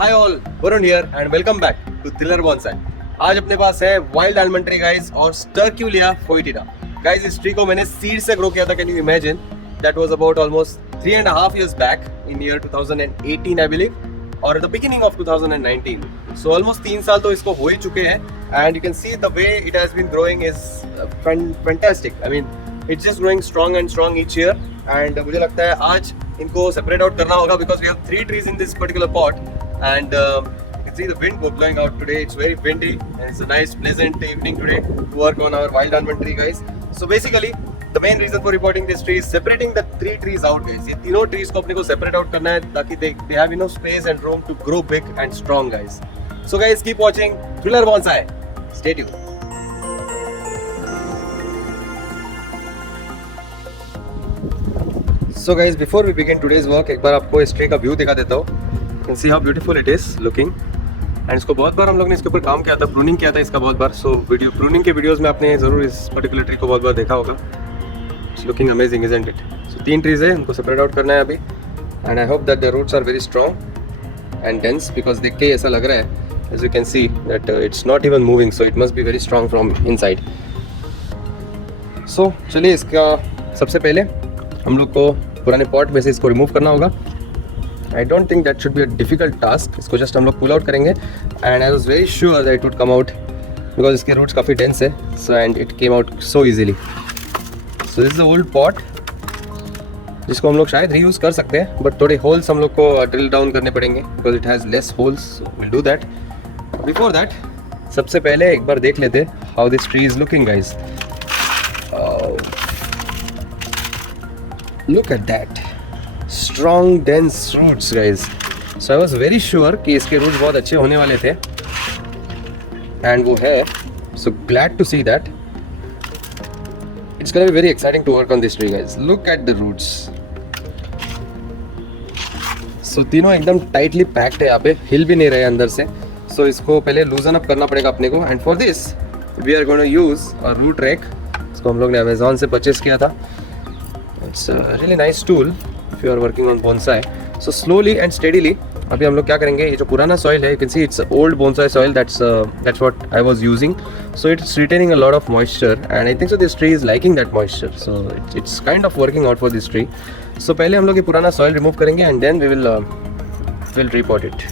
Hi all, Varun here and welcome back to Thiller bonsai. आज अपने पास है वाइल्ड आलमंड ट्री गाइस और स्टर्क्यूलिया फोइटिडा। Guys इस ट्री को मैंने सीड से ग्रो किया था। Can you imagine? That was about almost 3.5 years back in year 2018 I believe, और the beginning of 2019। So almost 3 साल तो इसको हो ही चुके हैं and you can see the way it has been growing is fantastic. I mean it's just growing strong and strong each year and मुझे लगता है आज इनको सेपरेट आउट करना होगा because we have 3 trees in this particular pot and you can see the wind blowing out today. It's very windy and it's a nice pleasant evening today to work on our wild almond tree guys. So basically the main reason for reporting this tree is separating the 3 trees out guys. ये तीनों trees को अपने को separate out करना है ताकि they have enough space and room to grow big and strong guys. So guys keep watching Thriller Bonsai. Stay tuned. So guys, before we begin today's work, एक बार आपको इस ट्री का व्यू दिखा देता हूँ. You can see how beautiful it is looking. And इसको बहुत बार हम लोग ने इसके ऊपर काम किया था, प्रूनिंग किया था इसका बहुत बार. So वीडियो प्रूनिंग के वीडियोस में आपने ज़रूर इस पर्टिकुलर ट्री को बहुत बार देखा होगा. It's looking amazing, isn't it? So 3 trees है, उनको सेपरेट आउट करना है अभी. And I hope that the roots are very strong and dense because देख के ऐसा लग रहा है, as you can see that it's not even moving, so it must be very strong from inside. So चलिए इसका सबसे पहले हम लोग को पुराने पॉट में से इसको रिमूव करना होगा. I don't think that should be a difficult task. इसको जस्ट हम लोग पुल आउट करेंगे and I was very sure that it would come out because इसके रूट्स काफ़ी डेंस है. So and it came out so easily. So this is the old pot जिसको हम लोग शायद रीयूज़ कर सकते हैं बट थोड़े होल्स हम लोग को ड्रिल डाउन करने पड़ेंगे because it has less holes. Will do that. Before that सबसे पहले एक बार देख लेते how this tree is looking guys. Look at that strong dense roots guys. So I was very sure कि इसके roots बहुत अच्छे होने वाले थे and वो है. So glad to see that. It's gonna be very exciting to work on this tree guys. Look at the roots. So तीनों एकदम tightly packed है यहाँ पे, हिल भी नहीं रहे अंदर से. So इसको पहले loosen up करना पड़ेगा अपने को and for this we are going to use a root rake. इसको हम लोग ने Amazon से purchase किया था. It's a really nice tool if you are working on bonsai. So slowly and steadily अभी हम लोग क्या करेंगे, ये जो पुराना soil है, you can see it's old bonsai soil. That's what I was using. So it's retaining a lot of moisture and I think so this tree is liking that moisture. So it's kind of working out for this tree. So पहले हम लोग ये पुराना soil remove करेंगे and then we will repot it.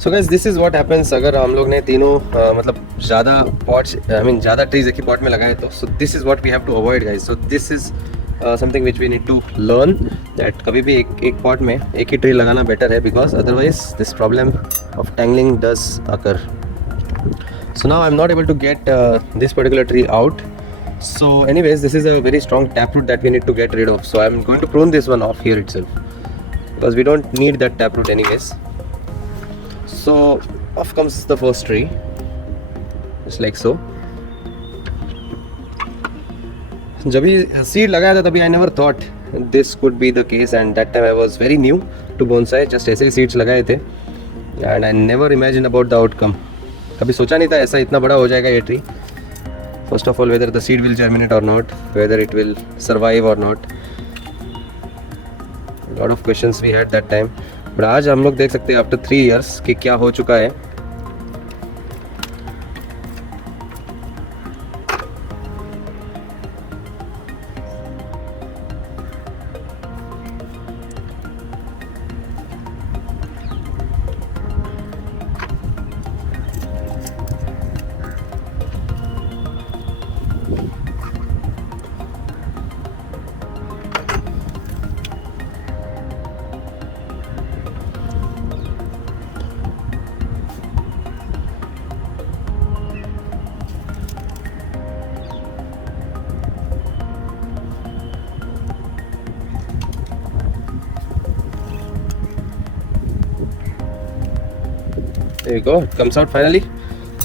So guys this is what happens अगर हम लोग ने तीनों मतलब ज़्यादा पॉट्स ज़्यादा ट्रीज एक ही पॉट में लगाए तो. So this is what we have to avoid guys. So this is something which we need to learn that कभी भी एक पॉट में एक ही ट्री लगाना बेटर है, because otherwise this problem of tangling does occur. So now I'm not able to get this particular tree out. So anyways, this is a very strong taproot that we need to get rid of. So I'm going to prune this one off here itself, because we don't need that taproot anyways. So off comes the first tree, just like so. जब भी seed लगाया था तभी I never thought this could be the case, and that time I was very new to bonsai. Just ऐसे ही seeds लगाए थे and I never imagined about the outcome. कभी सोचा नहीं था ऐसा इतना बड़ा हो जाएगा ये tree. First of all whether the seed will germinate और not, whether it will survive और not. Lot of questions we had that time, but आज हम लोग देख सकते हैं आफ्टर 3 years कि क्या हो चुका है. There you go, it comes out finally.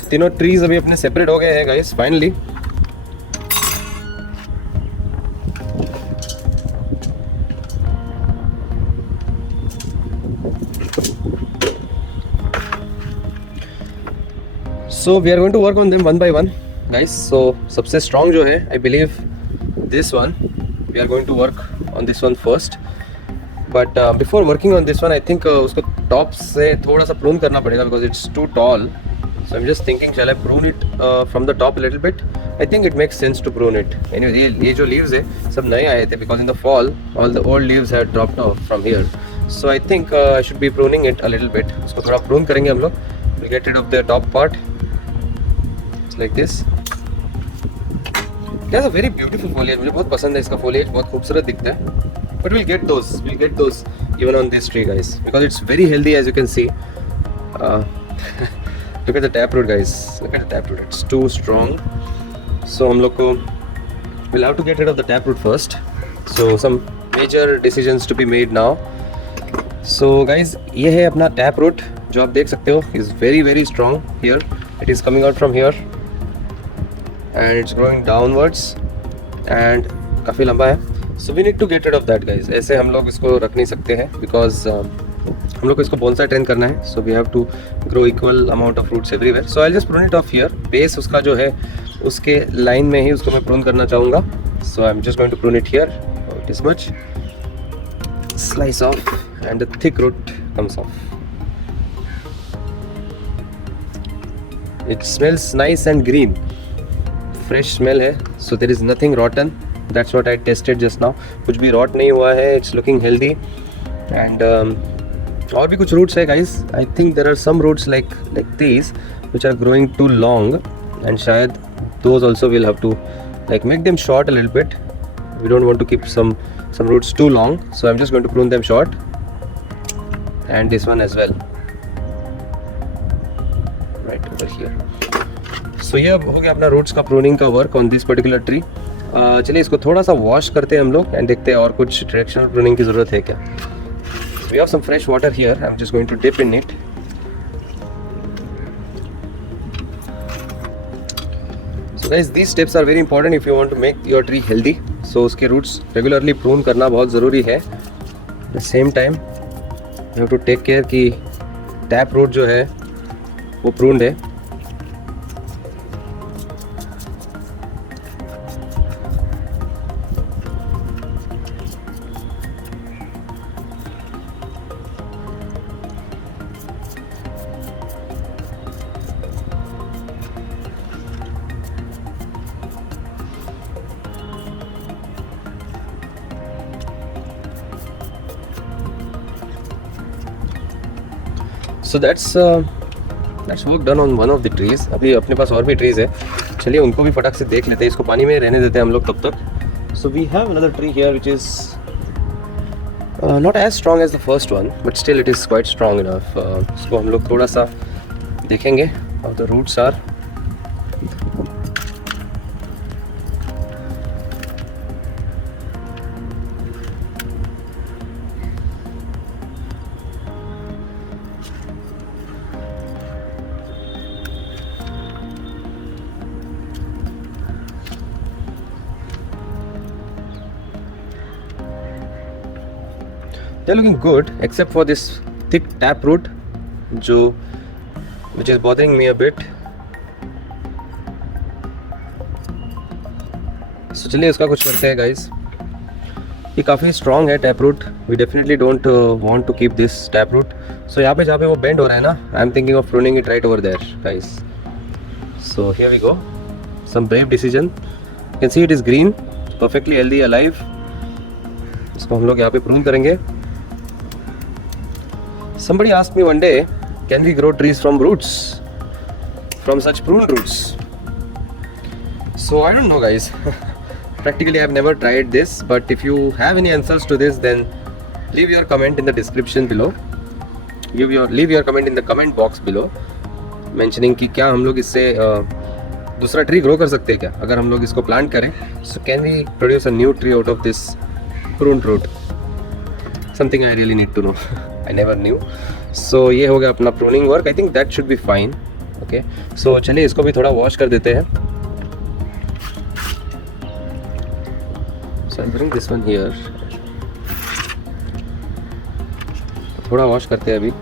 तीनों ट्रीज अभी अपने सेपरेट हो गए हैं guys finally. So we are going to work on them one by one guys. So सबसे strong जो है I believe this one, we are going to work on this one first. But before working on this one I think उसको top से थोड़ा सा prune करना पड़ेगा, because it's too tall. So I'm just thinking shall I prune it from the top a little bit. I think it makes sense to prune it. Anyway ये जो leaves है सब नए आए थे, because in the fall all the old leaves had dropped off from here. So I think I should be pruning it a little bit. उसको थोड़ा prune करेंगे हम लोग. We'll get rid of the top part. It's like this. It has a very beautiful foliage. मुझे बहुत पसंद है इसका foliage, बहुत खूबसूरत दिखता है. But we'll get those even on this tree guys, because it's very healthy as you can see. Look at the taproot guys, look at the taproot, it's too strong. So हम लोग को we'll have to get rid of the taproot first. So some major decisions to be made now. So guys ये है अपना taproot जो आप देख सकते हो, is very strong here. It is coming out from here and it's growing downwards and काफ़ी लंबा है. So we need to get rid of that guys. ऐसे हम लोग इसको रख नहीं सकते हैं, because हम लोग को इसको bonsai ट्रेन करना है. So we have to grow equal amount of roots everywhere. So I'll just prune it off here. Base उसका जो है उसके लाइन में ही उसको मैं prune करना चाहूँगा. So I'm just going to prune it here, this much. Slice off and the thick root comes off. It smells nice and green. Fresh smell है. So there is nothing rotten. That's what I tested just now. कुछ भी rot नहीं हुआ है. It's looking healthy. And और भी कुछ roots है guys. I think there are some roots like these which are growing too long, and शायद those also will have to like make them short a little bit. We don't want to keep some roots too long, so I'm just going to prune them short, and this one as well, right over here. So ये अब हो गया अपना roots का pruning का work on this particular tree. चलिए इसको थोड़ा सा वॉश करते हैं हम लोग एंड देखते हैं और कुछ डायरेक्शनल प्रूनिंग की ज़रूरत है क्या. We have some fresh water here, I am just going to dip in it. So guys these steps are very important if you want to make your tree healthy. So उसके roots regularly prune करना बहुत ज़रूरी है. At the same time you have to take care कि tap root जो है वो pruned है. So that's work done on one of the trees. अभी अपने पास और भी trees है, चलिए उनको भी फटाक से देख लेते हैं, इसको पानी में रहने देते हैं हम लोग तब तक. So we have another tree here which is not as strong as the first one, but still it is quite strong enough. इसको हम लोग थोड़ा सा देखेंगे how the roots are. They're looking good except for this thick taproot which is bothering me a bit. So चलिए इसका कुछ करते हैं guys. ये काफ़ी strong है taproot. We definitely don't want to keep this taproot. So यहाँ पे जहाँ पे वो bend हो रहा है ना, I'm thinking of pruning it right over there guys. So here we go. Some brave decision. You can see it is green, perfectly healthy, alive. इसको हम लोग यहाँ पे prune करेंगे. Somebody asked me one day, can we grow trees from roots? From such pruned roots? So I don't know guys. Practically I have never tried this, but if you have any answers to this, then leave your comment in the description below. Leave your comment in the comment box below, mentioning कि क्या हम लोग इससे दूसरा tree grow कर सकते हैं क्या, अगर हम लोग इसको प्लांट करें. So can we produce a new tree out of this pruned root? Something I really need to know. I never knew. So ये हो गया अपना pruning work. I think that should be fine. Okay. So चलिए इसको भी थोड़ा wash कर देते हैं. So I'll bring this one here. थोड़ा wash करते हैं अभी.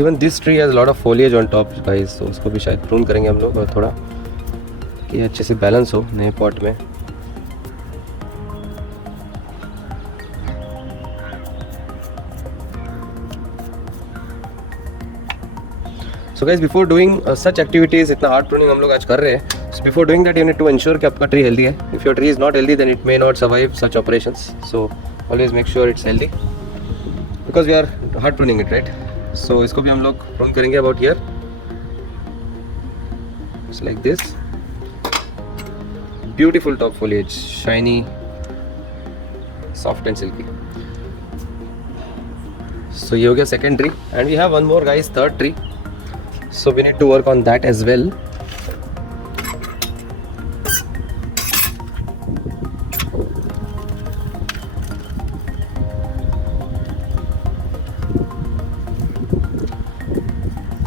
Even this tree has a lot of foliage on top guys, so उसको भी शायद prune करेंगे हम लोग और थोड़ा कि अच्छे से बैलेंस हो नए पॉट में. So guys, before doing such activities, इतना hard pruning हम लोग आज कर रहे हैं. So before doing that, you need to ensure कि आपका tree healthy है. If your tree is not healthy, then it may not survive such operations. So always make sure it's healthy because we are hard pruning it, right? So इसको भी हम लोग prune करेंगे about here. Just like this. Beautiful top foliage, shiny, soft and silky. So ये हो गया second tree, and we have one more guys, third tree. So we need to work on that as well.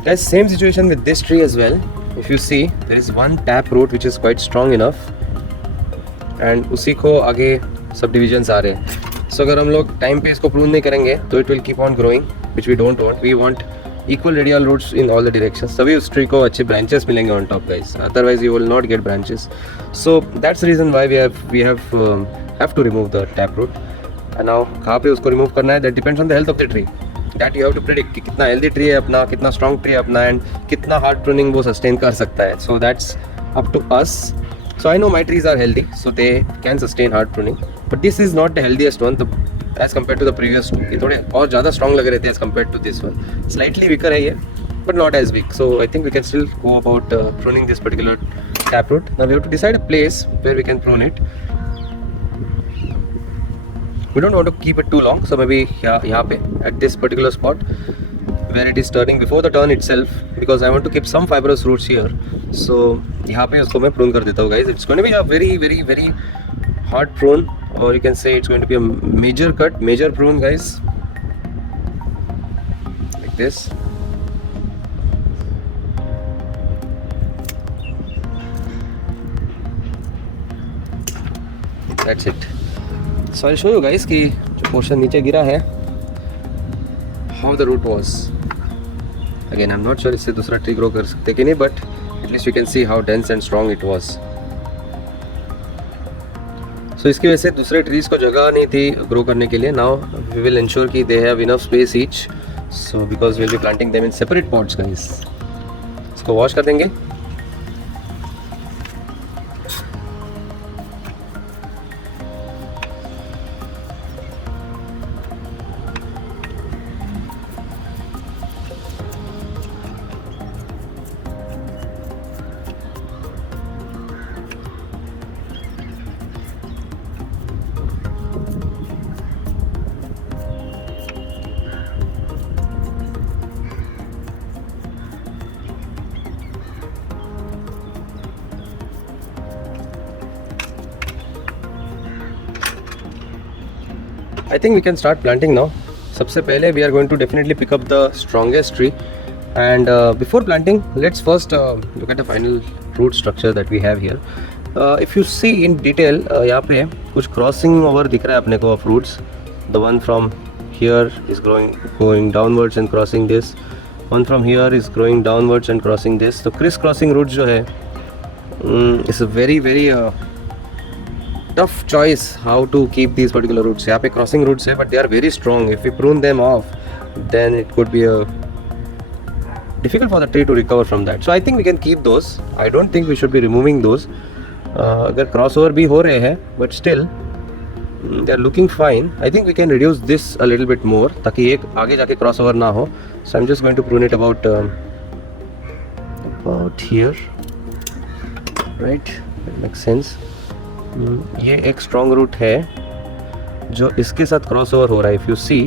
Guys, same situation with this tree as well. If you see, there is one tap root which is quite strong enough, and उसी को आगे subdivisions आ रहे हैं. So अगर हम लोग time पे इसको prune नहीं करेंगे, तो it will keep on growing, which we don't want. We want equal radial roots in all the directions. तभी उस tree को अच्छे branches मिलेंगे on top, guys. Otherwise, you will not get branches. So that's the reason why we have to remove the tap root. And now कहाँ पे उसको remove करना है? That depends on the health of the tree. That you have to predict कि कितना healthy tree है अपना, कितना strong tree है अपना, and कितना hard pruning वो sustain कर सकता है. So that's up to us. So I know my trees are healthy, so they can sustain hard pruning. But this is not the healthiest one, as compared to the previous two. ये थोड़े और ज़्यादा strong लग रहे थे as compared to this one. Slightly weaker है ये, but not as weak. So I think we can still go about pruning this particular taproot. Now we have to decide a place where we can prune it. We don't want to keep it too long, so maybe यहाँ पे at this particular spot where it is turning before the turn itself, because I want to keep some fibrous roots here. So यहाँ पे उसको मैं prune कर देता हूँ guys. It's going to be a very hard prune, or you can say it's going to be a major cut, major prune guys, like this. That's it. So I'll show you guys कि जो portion नीचे गिरा है, how the root was. Again, I'm not sure इससे दूसरा tree grow कर सकते कि नहीं, but at least you can see how dense and strong it was. सो इसकी वजह से दूसरे ट्रीज को जगह नहीं थी ग्रो करने के लिए. नाउ वी विल इंश्योर कि they have enough space each. So because we will be planting them in separate pots guys. इसको वॉश कर देंगे. I think we can start planting now. सबसे पहले we are going to definitely pick up the strongest tree, and before planting let's first look at the final root structure that we have here. If you see in detail, यहाँ पे कुछ crossing over दिख रहा है अपने को of roots. The one from here is going downwards and crossing this. One from here is growing downwards and crossing this. So criss-crossing roots जो है is a very tough choice how to keep these particular roots. यहाँ पे crossing roots है, but they are very strong. If we prune them off, then it could be difficult for the tree to recover from that. So I think we can keep those. I don't think we should be removing those. अगर crossover भी हो रहे हैं, but still they are looking fine. I think we can reduce this a little bit more ताकि एक आगे जाके crossover ना हो. So I'm just going to prune it about here. Right? That makes sense. ये एक स्ट्रॉन्ग रूट है जो इसके साथ क्रॉस ओवर हो रहा है. If you see,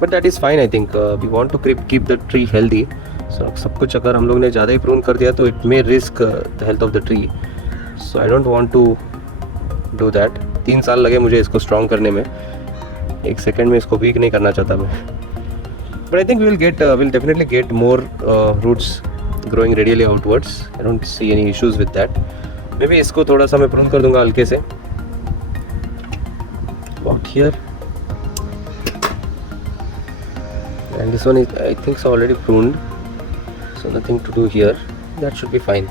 but that is fine. I think we want to keep the tree healthy. So सब कुछ अगर हम लोग ने ज़्यादा ही प्रून कर दिया तो it may risk the health of the tree. So I don't want to do that. 3 साल लगे मुझे इसको स्ट्रॉन्ग करने में. 1 सेकेंड में इसको वीक नहीं करना चाहता मैं. But I think we'll definitely get more roots growing radially outwards. I don't see any issues with that. Maybe इसको थोड़ा सा मैं prune कर दूंगा हल्के से. About here. And this one is, I think, so already pruned. So nothing to do here. That should be fine.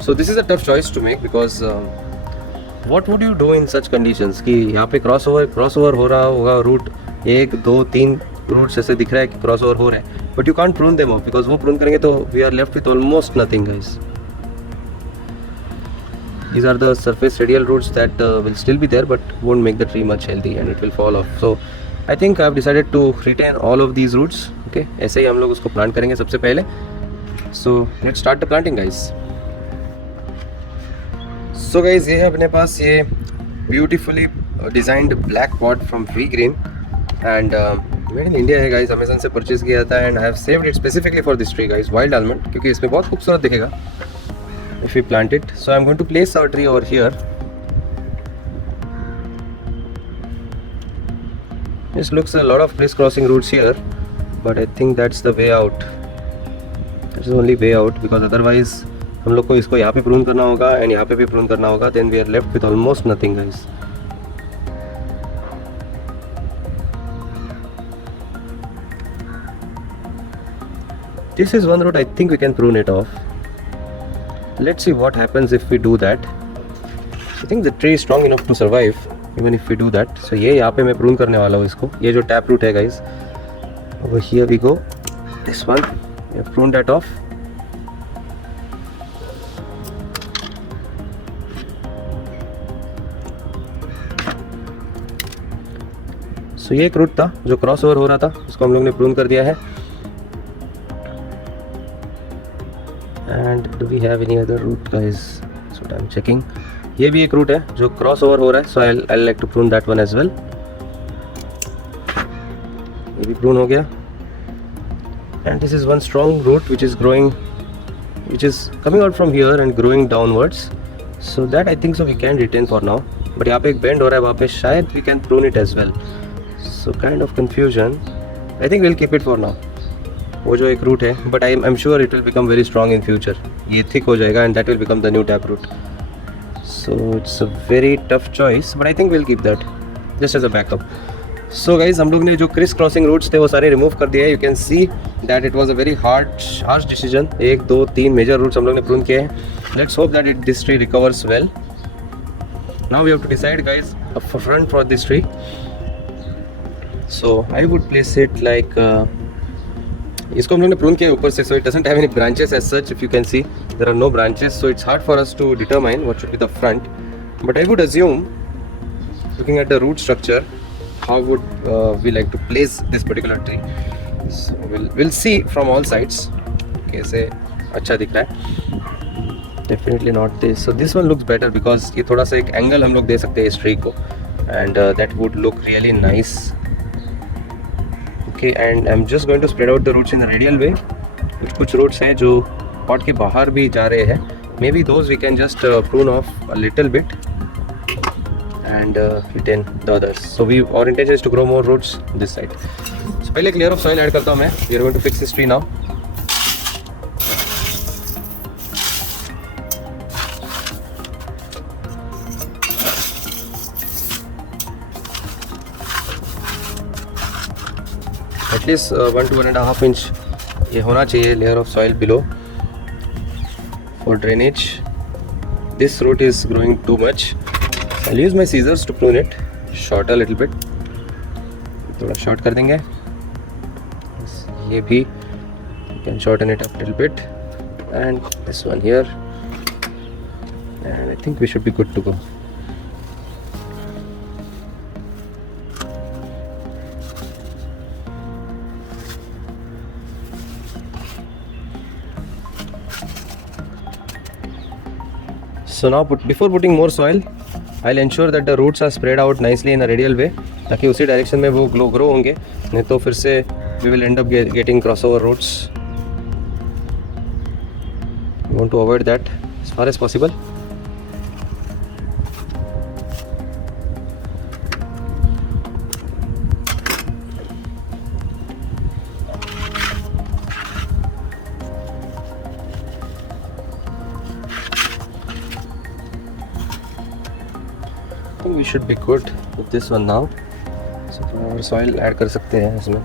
So this is a tough choice to make because what would you do in such conditions कि यहाँ पे crossover हो रहा होगा root 1, 2, 3 roots ऐसे दिख रहा है कि crossover हो रहा है. But you can't prune them off because वो prune करेंगे तो we are left with almost nothing, guys. These are the surface radial roots that will still be there but won't make the tree much healthy and it will fall off. So I think I have decided to retain all of these roots. Okay, ऐसे ही हम लोग उसको plant करेंगे सबसे पहले. So let's start the planting, guys. So guys, ये है अपने पास ये beautifully designed black pot from V Green and made in India है गाइस. अमेजन से परचेज किया था and I have saved it specifically for this tree guys, wild almond, क्योंकि इसमें बहुत खूबसूरत दिखेगा if you plant it. So I am going to place our tree over here. This looks a lot of criss crossing roots here, but I think that's the way out. That's only way out because otherwise हम लोग को इसको यहाँ पे prune करना होगा and यहाँ पे भी प्रून करना होगा. Then we are left with almost nothing guys. This is one root I think we can prune it off. Let's see what happens if we do that. I think the tree is strong enough to survive even if we do that. So ये यहाँ पे मैं prune करने वाला हूँ इसको. ये जो tap root है guys, over here we go. This one, we have pruned that off. So ये एक root था जो क्रॉस ओवर हो रहा था, उसको हम लोग ने prune कर दिया है. And do we have any other root guys? That's what I'm checking. ये भी एक रूट है जो क्रॉस ओवर हो रहा है. So I'll like to prune that one as well. ये भी prune हो गया. And this is one strong root which is coming out from here and growing downwards. So that I think so we can retain for now. But यहाँ पे एक bend हो रहा है, वहाँ पे शायद we can prune it as well. So kind of confusion. I think we'll keep it for now. वो जो एक रूट है, but I am sure it will become very strong in future. ये थिक हो जाएगा and that will become the new tap root. So it's a very tough choice but I think will keep that just as a backup. So guys हम लोग ने जो Chris crossing roots थे वो सारे रिमूव कर दिए. You can see that it was a very harsh decision. 1 2 3 major roots हम लोग ने प्रून किए हैं. Let's hope that this tree recovers well. Now we have to decide guys a front for this tree. So I would place it like, इसको हम लोग ने prune किया ऊपर से, so it doesn't have any branches as such. If you can see there are no branches, so it's hard for us to determine what should be the front. But I would assume, looking at the root structure, how would we like to place this particular tree. So we'll see from all sides. कैसे अच्छा दिख रहा है. Definitely not this. So this one looks better because ये थोड़ा सा एक angle हम लोग दे सकते हैं इस ट्री को, and that would look really nice. Okay, and I'm just going to spread out the roots in a radial way. कुछ roots हैं जो pot के बाहर भी जा रहे हैं. Maybe those we can just prune off a little bit and retain the others. So our intention is to grow more roots this side. So पहले एक layer of soil add करता हूँ मैं. We are going to fix this tree now. At least 1 to 1.5 inch ये होना चाहिए layer of soil below for drainage. This root is growing too much. I'll use my scissors to prune it short a little bit. थोड़ा short कर देंगे. ये भी you can shorten it up a little bit, and this one here, and I think we should be good to go. So now before putting more soil, I'll ensure that the roots are spread out nicely in a radial way, ताकि उसी direction में वो grow होंगे. नहीं तो फिर से we will end up getting crossover roots. We want to avoid that as far as possible. We should be good with this one now. So थोड़ा और soil add कर सकते हैं इसमें.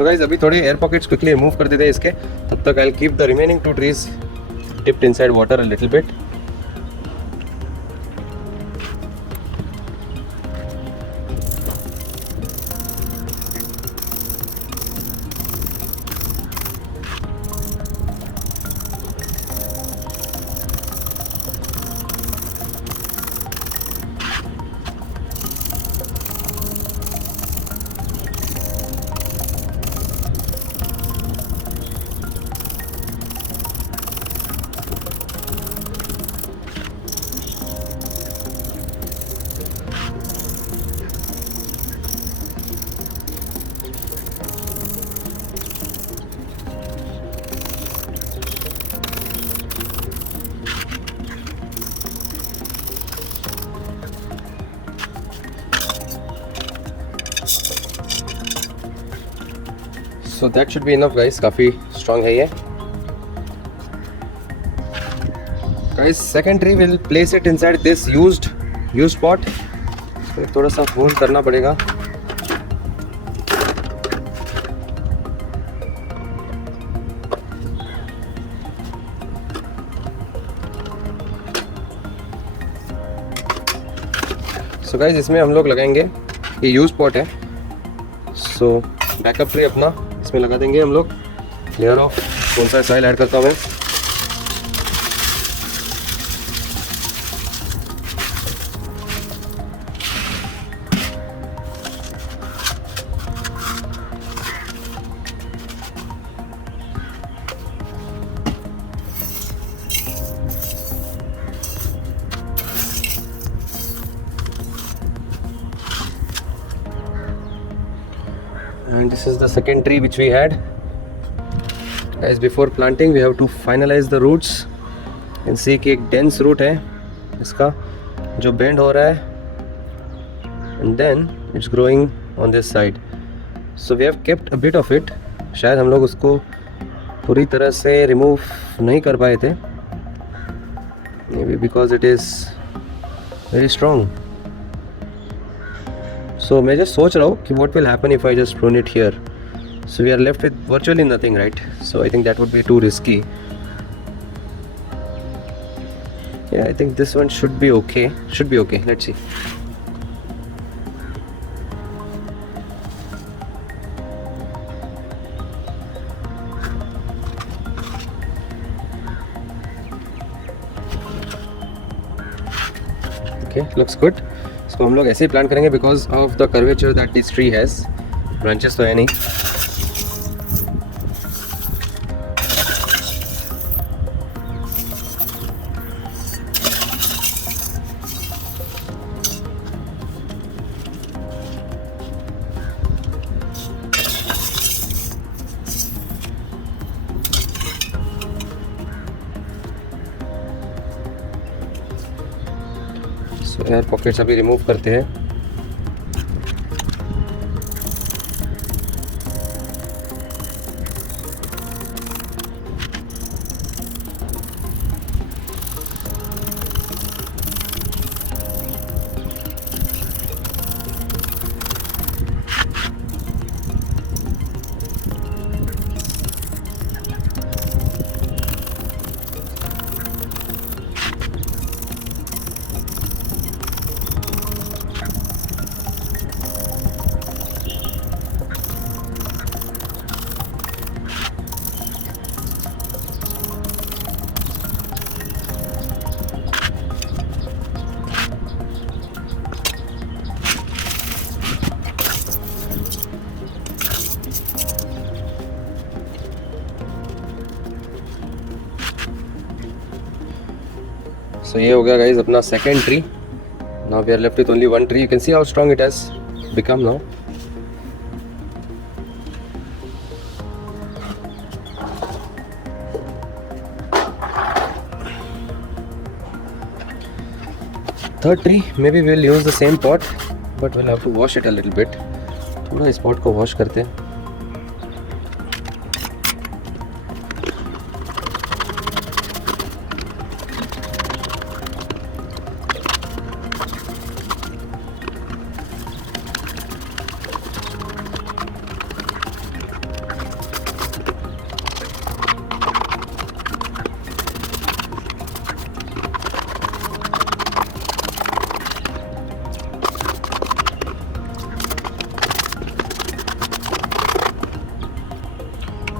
So guys, अभी थोड़े एयर पॉकेट्स क्विकली रिमूव कर देते हैं इसके. तब तक I'll keep the remaining 2 trees dipped inside water a little bit. So that should be enough guys. काफ़ी strong है ये. Guys, second tree will place it inside this used pot. इसको थोड़ा सा होल्ड करना पड़ेगा. So guys, इसमें हम लोग लगाएंगे, ये यूज पॉट है. So बैकअप ट्री अपना इसमें लगा देंगे हम लोग. लेयर ऑफ कौन सा सॉइल ऐड करता हूँ मैं. And this is the second tree which we had. Guys, before planting we have to finalize the roots. You can see कि एक dense root है इसका जो bend हो रहा है, and then it's growing on this side. So we have kept a bit of it. शायद हम लोग उसको पूरी तरह से remove नहीं कर पाए थे, maybe because it is very strong. So मैं just सोच रहा हूँ कि what will happen if I just prune it here. So we are left with virtually nothing, right? So I think that would be too risky. Yeah, I think this one should be okay. Let's see. Okay, looks good. इसको हम लोग ऐसे ही plant करेंगे because of the curvature that this tree has. Branches तो है नहीं. So air pockets अभी remove करते हैं. So ये हो गया guys अपना second tree. Now we are left with only one tree. You can see how strong it has become now. Third tree, maybe we'll use the same pot, but we'll have to wash it a little bit. थोड़ा इस pot को wash करते हैं.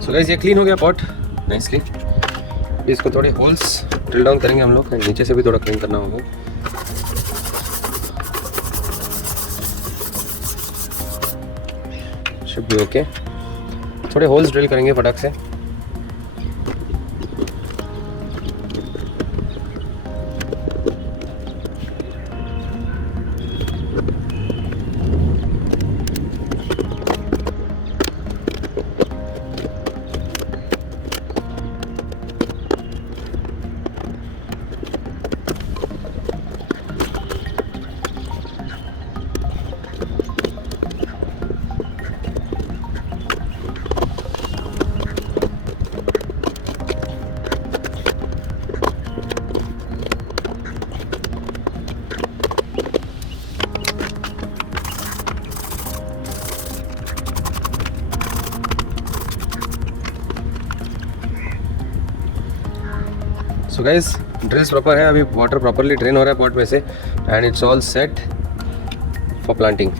So guys, ये clean हो गया pot nicely. इसको थोड़े होल्स ड्रिल डाउन करेंगे हम लोग, नीचे से भी थोड़ा क्लीन करना होगा. Should be okay. थोड़े होल्स ड्रिल करेंगे फटाक से. सो गाइस, ड्रिल्स प्रॉपर है, अभी वाटर प्रॉपरली ड्रेन हो रहा है पॉट में से, and it's all set for planting.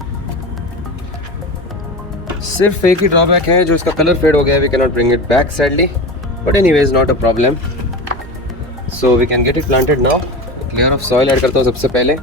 सिर्फ एक ही ड्रॉबैक है, जो इसका कलर फेड हो गया है. We can not bring it back sadly, but anyways not a problem. So we can get it planted now. Layer of soil add करता हूँ सबसे पहले.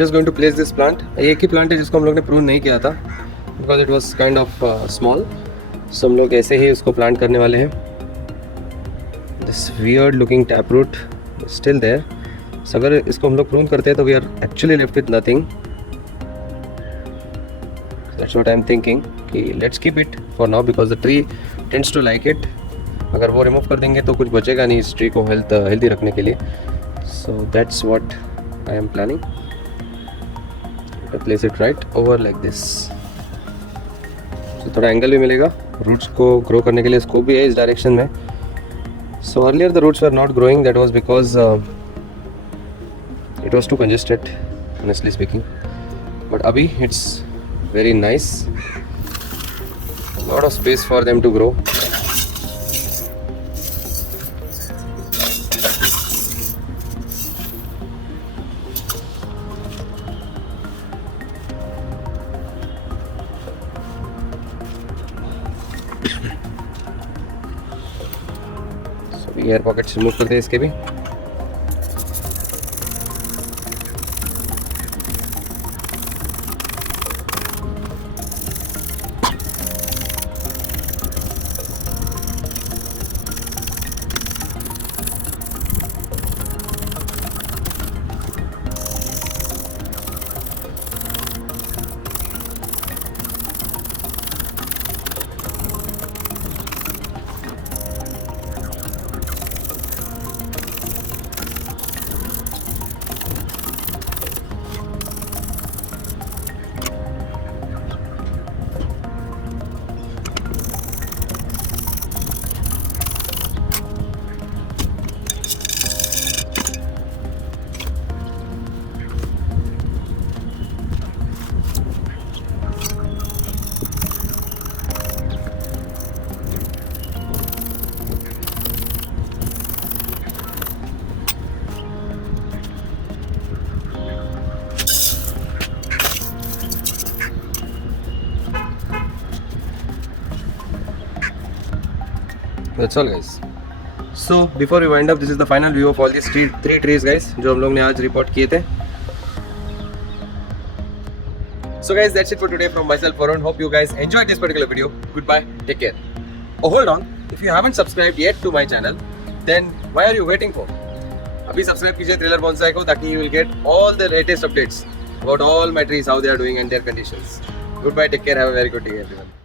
just going to place this plant. एक ही plant है जिसको हम लोग ने prune नहीं किया था because it was kind of small. So हम लोग ऐसे ही उसको plant करने वाले हैं. This weird looking taproot is still there. So अगर इसको हम लोग prune करते हैं तो we are actually left with nothing. That's what I'm thinking. कि let's keep it for now because the tree tends to like it. अगर वो रिमूव कर देंगे तो कुछ बचेगा नहीं इस ट्री को हेल्दी रखने के लिए. So that's what I am planning. To place it right over like this. So थोड़ा एंगल भी मिलेगा रूट्स को ग्रो करने के लिए. स्कोप भी है इस डायरेक्शन में. So earlier the roots were not growing. That was because it was too congested, honestly speaking. But अभी it's very nice. A lot of space for them to grow. Air pockets remove करते हैं इसके भी. That's all guys. So before we wind up, this is the final view of all these three trees guys जो हम लोग ने आज report किए थे. So guys, that's it for today from myself Varun. Hope you guys enjoyed this particular video. Goodbye, take care. Oh hold on, if you haven't subscribed yet to my channel, then why are you waiting for? अभी subscribe कीजिए thriller bonsai को ताकि you will get all the latest updates about all my trees, how they are doing and their conditions. Goodbye, take care, have a very good day everyone.